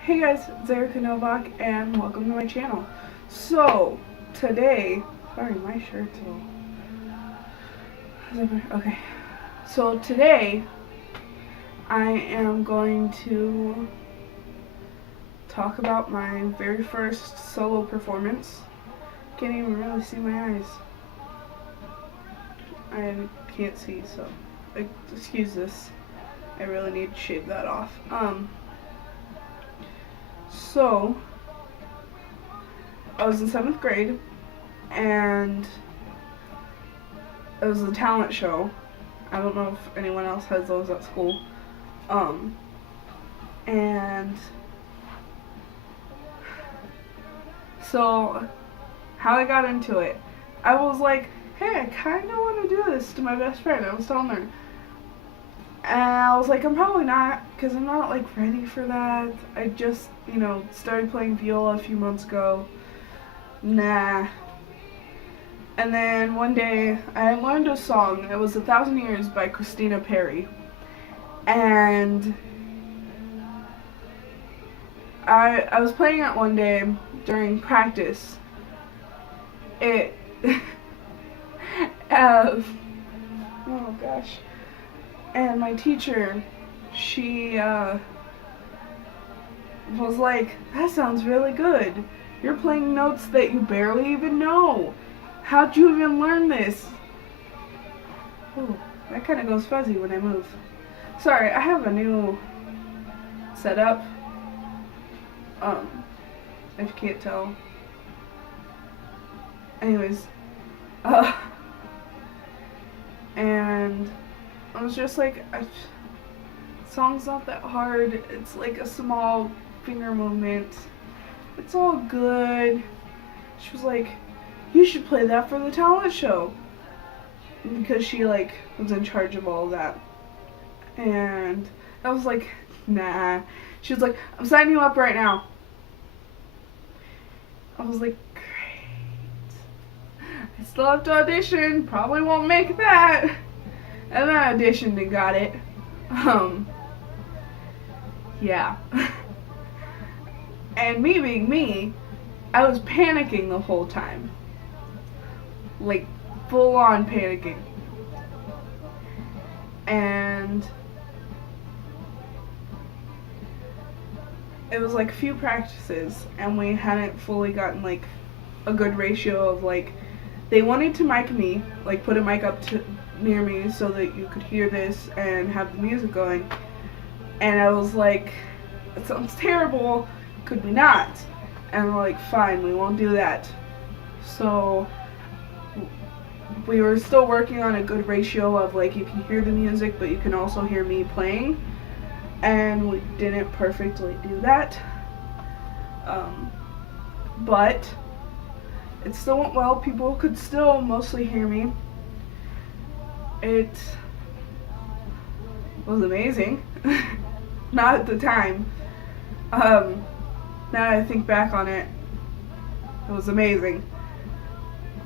Hey guys, it's Erica Novak and welcome to my channel. So today, sorry my shirt's all, okay. So today I am going to talk about my very first solo performance. Can't even really see my eyes. I can't see, so excuse this. I really need to shave that off. So, I was in 7th grade, and it was a talent show. I don't know if anyone else has those at school. And so, how I got into it, I was like, hey, I kind of want to do this to my best friend. I was telling her. And I was like, I'm probably not, because I'm not, like, ready for that. I just, started playing viola a few months ago. Nah. And then one day, I learned a song. It was 1,000 Years by Christina Perry. And I was playing it one day during practice. Oh gosh. And my teacher, she was like, that sounds really good. You're playing notes that you barely even know. How'd you even learn this? Ooh, that kind of goes fuzzy when I move. Sorry, I have a new setup. If you can't tell. Anyways, and I was just like, song's not that hard. It's like a small finger movement. It's all good. She was like, you should play that for the talent show. Because she was in charge of all of that. And I was like, nah. She was like, I'm signing you up right now. I was like, great. I still have to audition. Probably won't make that. And then I auditioned and got it. Yeah. And me being me, I was panicking the whole time. Like, full on panicking. And it was like a few practices, and we hadn't fully gotten a good ratio of they wanted to mic me, put a mic up near me so that you could hear this and have the music going. And I was like, it sounds terrible, could we not? And we're like, fine, we won't do that. So we were still working on a good ratio of you can hear the music but you can also hear me playing, and we didn't perfectly do that, but it still went well. People could still mostly hear me. It was amazing. Not at the time. Now that I think back on it, it was amazing.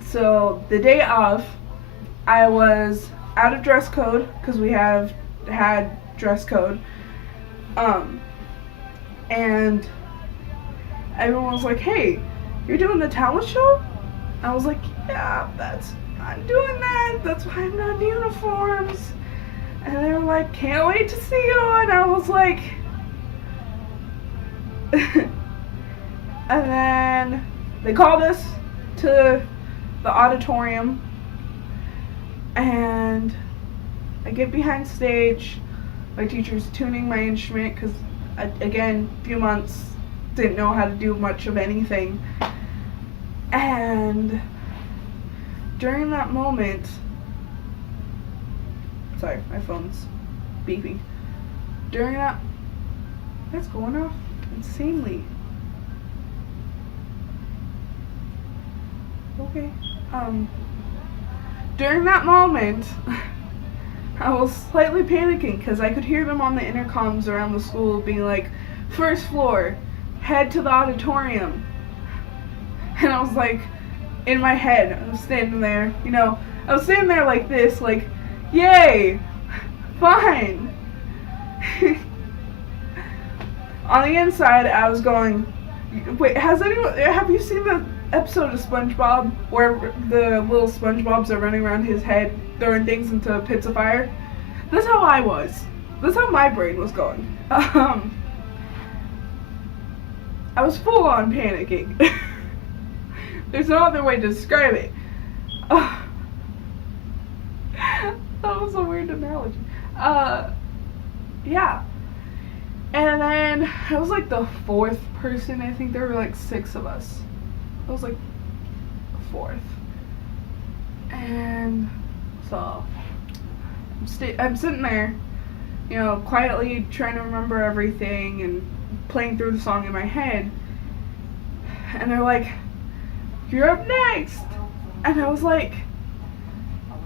So the day of, I was out of dress code because we had dress code, and everyone was like, hey, you're doing the talent show? I was like, yeah, I'm doing that. That's why I'm not in uniforms. And they were like, can't wait to see you. And I was like, and then they called us to the auditorium, and I get behind stage. My teacher's tuning my instrument because, again, few months, didn't know how to do much of anything. And during that moment, sorry, my phone's beeping. During that, that's going off insanely. Okay. During that moment, I was slightly panicking because I could hear them on the intercoms around the school being like, first floor, head to the auditorium. And I was like, in my head, I was standing there, I was standing there like this, yay, fine. On the inside, I was going, wait, have you seen the episode of SpongeBob where the little SpongeBobs are running around his head throwing things into pits of fire? That's how I was. That's how my brain was going. I was full on panicking. There's no other way to describe it. That was a weird analogy. Yeah. And then I was like the fourth person. I think there were like 6 of us. I was like the fourth. And so I'm sitting there, you know, quietly trying to remember everything and playing through the song in my head. And they're like, "You're up next." And I was like,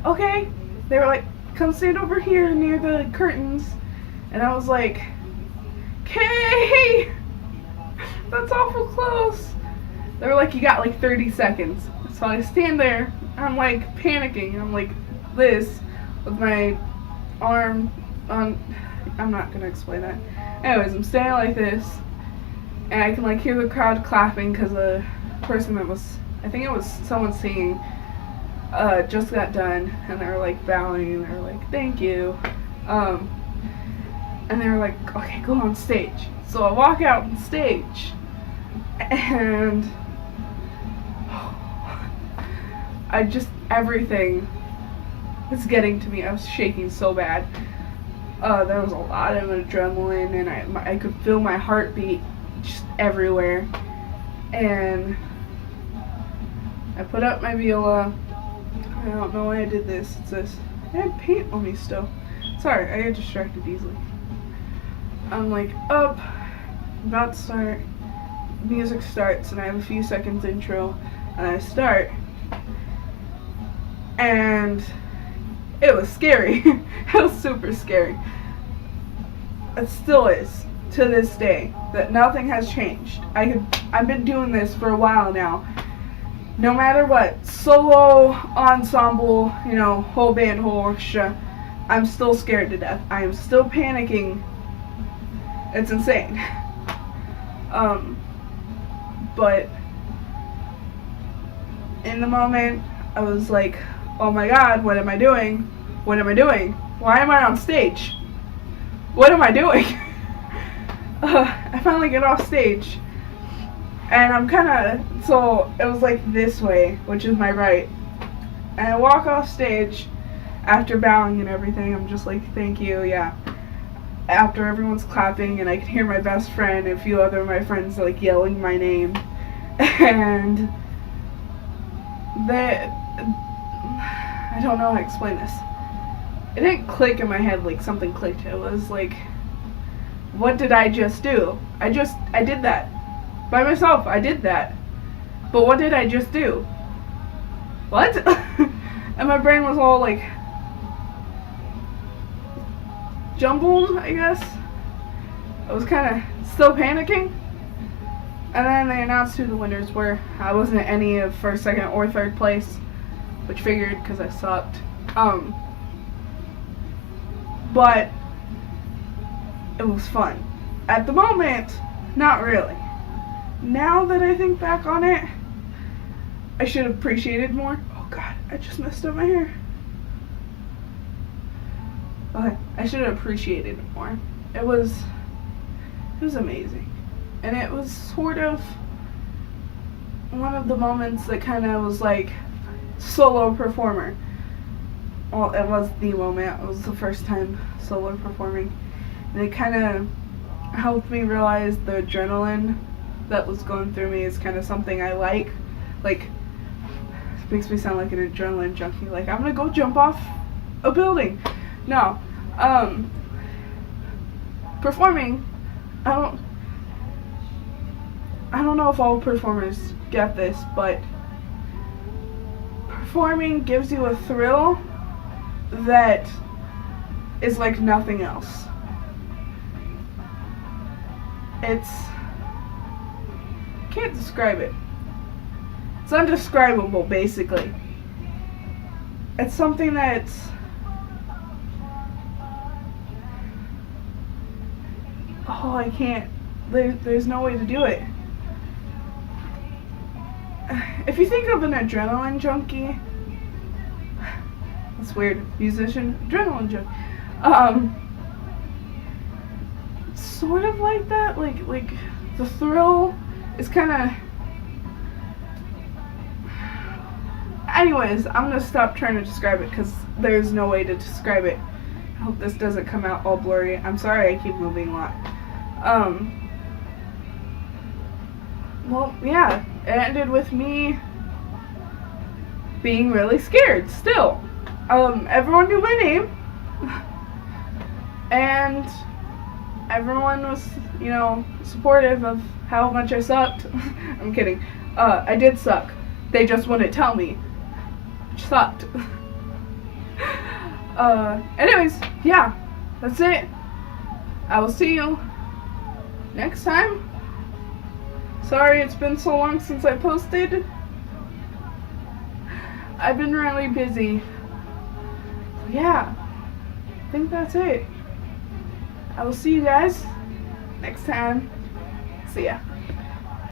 okay. They were like, "Come stand over here near the curtains." And I was like, "Okay." That's awful close. They were like, "You got like 30 seconds. So I stand there, I'm like panicking. I'm like this with my arm on, I'm not gonna explain that. Anyways, I'm standing like this, and I can like hear the crowd clapping because the person that was, I think it was someone singing, just got done, and they were like bowing, and they were like, "Thank you." And they were like, "Okay, go on stage." So I walk out on stage, and everything was getting to me. I was shaking so bad. There was a lot of adrenaline, and I could feel my heartbeat just everywhere. And I put up my viola. I don't know why I did this. It's this. I had paint on me still. Sorry, I get distracted easily. I'm like up, about to start. Music starts, and I have a few seconds intro, and I start. And it was scary. It was super scary. It still is to this day. That nothing has changed. I've been doing this for a while now. No matter what, solo, ensemble, you know, whole band, whole orchestra, I'm still scared to death. I am still panicking. It's insane. But in the moment, I was like, "Oh my god, what am I doing? What am I doing? Why am I on stage? What am I doing?" I finally get off stage, and I'm so it was like this way, which is my right, and I walk off stage after bowing and everything. I'm just like, "Thank you," yeah. After everyone's clapping, and I can hear my best friend and a few other of my friends like yelling my name, and I don't know how to explain this. It didn't click in my head like something clicked. It was like, what did I just do? I did that. By myself, I did that. But what did I just do? What? And my brain was all like, jumbled, I guess. I was kind of still panicking. And then they announced who the winners were. I wasn't at any of first, second, or third place, which figured because I sucked. But it was fun. At the moment, not really. Now that I think back on it, I should have appreciated more. Oh god, I just messed up my hair. Okay, I should have appreciated it more. It was amazing. And it was sort of one of the moments that kind of was like solo performer. Well, it was the moment. It was the first time solo performing. And it kind of helped me realize the adrenaline that was going through me is kind of something I like. Like, it makes me sound like an adrenaline junkie. Like, I'm gonna go jump off a building. No. Performing, I don't know if all performers get this, but performing gives you a thrill that is like nothing else. Can't describe it. It's undescribable, basically. It's something that's I can't there's no way to do it. If you think of an adrenaline junkie, that's weird. Musician, adrenaline junkie. Sort of like that. Like the thrill is kind of. Anyways, I'm gonna stop trying to describe it because there's no way to describe it. I hope this doesn't come out all blurry. I'm sorry I keep moving a lot. Well, yeah, it ended with me being really scared still. Everyone knew my name. And everyone was, you know, supportive of how much I sucked. I'm kidding. I did suck. They just wouldn't tell me. Which sucked. Anyways, yeah, that's it. I will see you next time. Sorry it's been so long since I posted. I've been really busy. Yeah, I think that's it. I will see you guys next time. See ya.